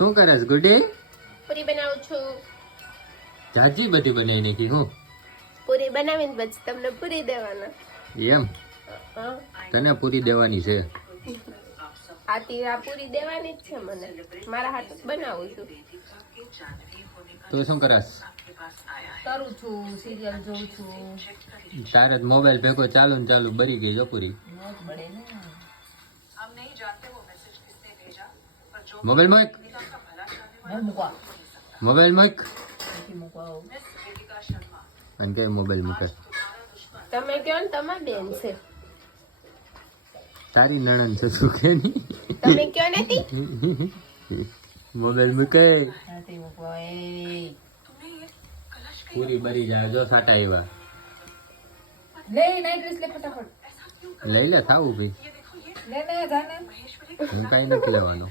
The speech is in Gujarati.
શું કરસ ગુડી? પૂરી બનાવું છું. જાજી બધી બનાવી નાખી હું. પૂરી બનાવીને પછી તમને પૂરી દેવાના. એમ હા, તને પૂરી દેવાની છે. આતી આ પૂરી દેવાની જ છે મને. મારા હાથ બનાવું છું. તો શું કરસ? કરું છું, સિરિયલ જોઉં છું. તારે જ મોબાઈલ ભેગો ચાલુ ને ચાલુ બરી ગઈ જો પૂરી. બળે ને મોબાઈલ મૂક, મૂકવા મોબાઈલ મૂક. મૂકવા અને કઈ મોબાઈલ મૂકે? તમે કયો ને તમારી બેન છે. તારી નણંદ છે શું કે ની? તમે કયો નથી. મોબાઈલ મૂકે. નથી મૂકવા એ પૂરી બરી જાય જો સાટા આવ્યા. લે નાઈટ ડ્રેસ લે ફટાફટ. લઈ લે થાવું ભાઈ. લે લે જાને. હું કઈ નથી લેવાનો.